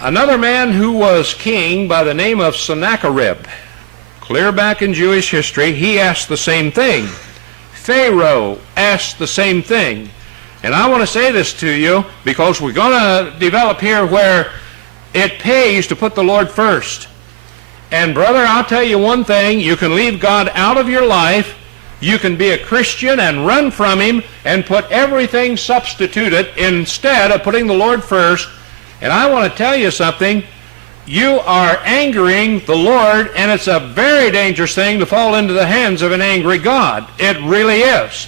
Another man who was king by the name of Sennacherib, clear back in Jewish history, he asked the same thing. Pharaoh asked the same thing. And I want to say this to you because we're going to develop here where it pays to put the Lord first. And brother, I'll tell you one thing, you can leave God out of your life, you can be a Christian and run from him and put everything, substitute it instead of putting the Lord first. And I want to tell you something, you are angering the Lord, and it's a very dangerous thing to fall into the hands of an angry God. It really is.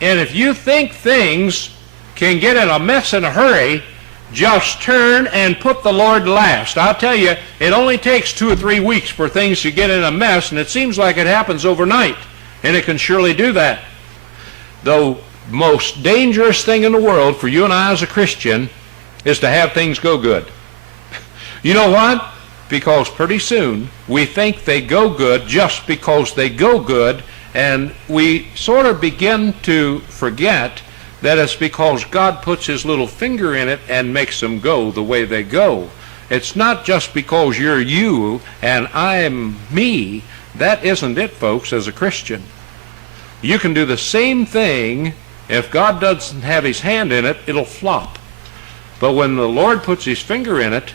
And if you think things can get in a mess in a hurry, just turn and put the Lord last. I'll tell you, it only takes 2 or 3 weeks for things to get in a mess, and it seems like it happens overnight, and it can surely do that. The most dangerous thing in the world for you and I as a Christian is to have things go good. You know what? Because pretty soon we think they go good just because they go good, and we sort of begin to forget that it's because God puts his little finger in it and makes them go the way they go. It's not just because you're you and I'm me. That isn't it, folks, as a Christian. You can do the same thing. If God doesn't have his hand in it, it'll flop. But when the Lord puts his finger in it,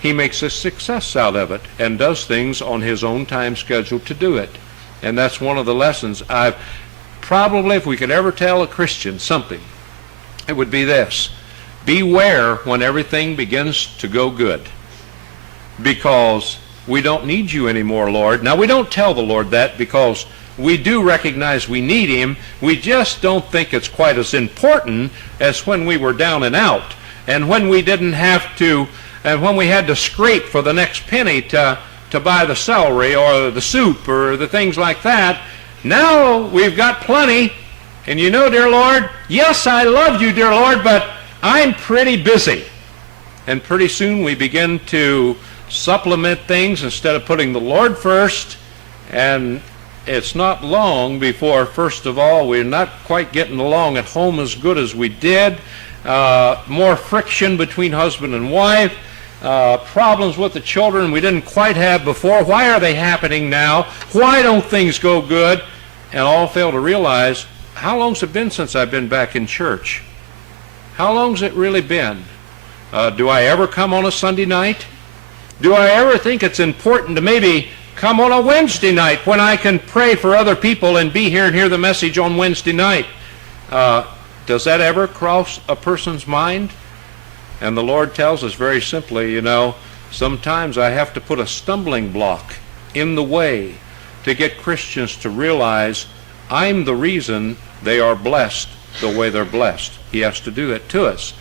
he makes a success out of it and does things on his own time schedule to do it. And that's one of the lessons I've probably, if we could ever tell a Christian something, it would be this. Beware when everything begins to go good, because we don't need you anymore, Lord. Now, we don't tell the Lord that because we do recognize we need him. We just don't think it's quite as important as when we were down and out, and when we didn't have to, and when we had to scrape for the next penny to buy the celery or the soup or the things like that. Now we've got plenty, and you know, dear Lord, yes, I love you, dear Lord, but I'm pretty busy. And pretty soon we begin to supplement things instead of putting the Lord first, and it's not long before, first of all, we're not quite getting along at home as good as we did. More friction between husband and wife, problems with the children we didn't quite have before. Why are they happening now? Why don't things go good? And all fail to realize, how long's it been since I've been back in church? How long's it really been? Do I ever come on a Sunday night? Do I ever think it's important to maybe come on a Wednesday night when I can pray for other people and be here and hear the message on Wednesday night? Does that ever cross a person's mind? And the Lord tells us very simply, you know, sometimes I have to put a stumbling block in the way to get Christians to realize I'm the reason they are blessed the way they're blessed. He has to do that to us.